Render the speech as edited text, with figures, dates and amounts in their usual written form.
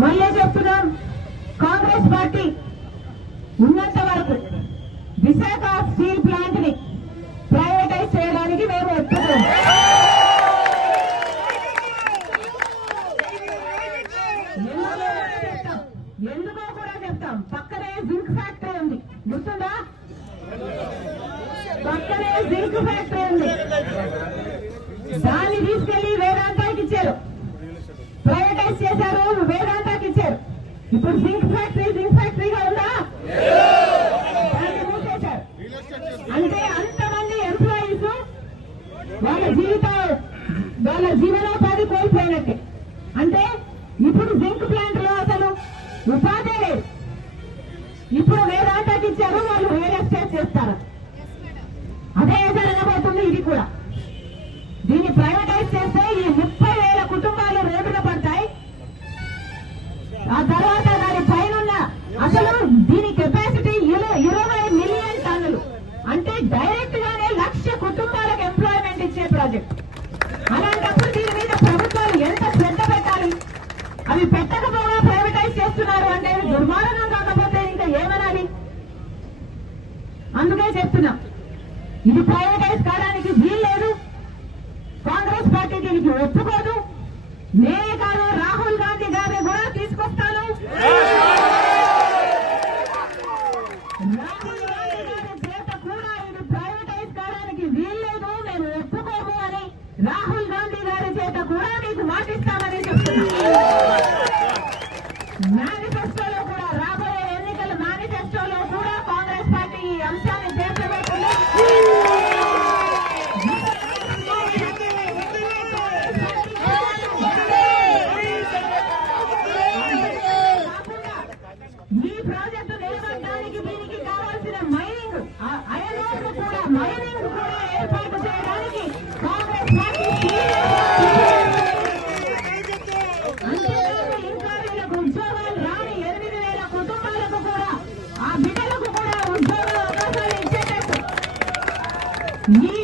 మళ్ళీ చెప్తున్నాం, కాంగ్రెస్ పార్టీ ఉన్నంత వరకు విశాఖ స్టీల్ ప్లాంట్ ని ప్రైవేటైజ్ చేయడానికి మేము ఒప్పుకోం. ఎందుకో కూడా చెప్తాం. పక్కనే జింక్ ఫ్యాక్టరీ ఉంది, గుర్తుందా? పక్కనే జింక్ ఫ్యాక్టరీ ఉంది. దాన్ని తీసుకెళ్లి వేదాంతాకి ఇచ్చారు, ప్రైవేటైజ్ చేశారు, వేదాంతాకి ఇచ్చారు. ఇప్పుడు జింక్ ఫ్యాక్టరీగా ఉందా? దాన్ని మూసేశారు. అంటే అంతమంది ఎంప్లాయీస్ వాళ్ళ జీవనోపాధి కోల్పోయినట్టే. అంటే ఇప్పుడు జింక్ ప్లాంట్ లో అసలు ఉపాధి లేదు. ఇప్పుడు వేదాంతాకి ఇచ్చారు, వాళ్ళు రియల్ ఎస్టేట్ చేస్తారు. అదే జరగబోతుంది ఇది కూడా. దీన్ని ప్రైవేటైజ్ చేస్తే ఈ 30,000 కుటుంబాలు రోడ్డున పడతాయి. ఆ తర్వాత దాని పైన అసలు దీని కెపాసిటీ 20 మిలియన్ టన్నులు. అంటే డైరెక్ట్ గానే 1,00,000 కుటుంబాలకు ఎంప్లాయ్మెంట్ ఇచ్చే ప్రాజెక్ట్. అలాంటప్పుడు దీని మీద ప్రభుత్వాలు ఎంత శ్రద్ధ పెట్టాలి? అవి పెట్టకపోగా ప్రైవేటైజ్ చేస్తున్నారు అంటే దుర్మార్గం కాకపోతే ఇంకా ఏమనాలి? అందుకే చెప్తున్నా, ఇది ప్రైవేటైజ్ కావడానికి వీల్లేదు. కాంగ్రెస్ పార్టీ దీనికి ఒప్పుకోదు. నేనే కాదు, రాహుల్ గాంధీ గారిని కూడా తీసుకొస్తాను. రాహుల్ గాంధీ గారి చేత కూడా ఇది ప్రైవేటైజ్ కావడానికి వీల్లేదు, మేము ఒప్పుకోము అని రాహుల్ గాంధీ గారి చేత కూడా మీకు మాటిస్తామని చెప్తున్నా. మేనిఫెస్టోలో కూడా, రాబోయే ఎన్నికల మేనిఫెస్టోలో కూడా కాంగ్రెస్ పార్టీ ఈ అంశాన్ని చేర్చబోతుంది. ఈ ప్రాజెక్టు నిలబడడానికి దీనికి కావాల్సిన మైనింగ్ కూడా ఏర్పాటు చేయడానికి కాంగ్రెస్ పార్టీ ఇంకా వీళ్ళకు ఉద్యోగాలు రాని 8,000 కుటుంబాలకు కూడా, ఆ బిడ్డలకు కూడా ఉద్యోగ అవకాశాలు ఇచ్చేటట్టు ఈ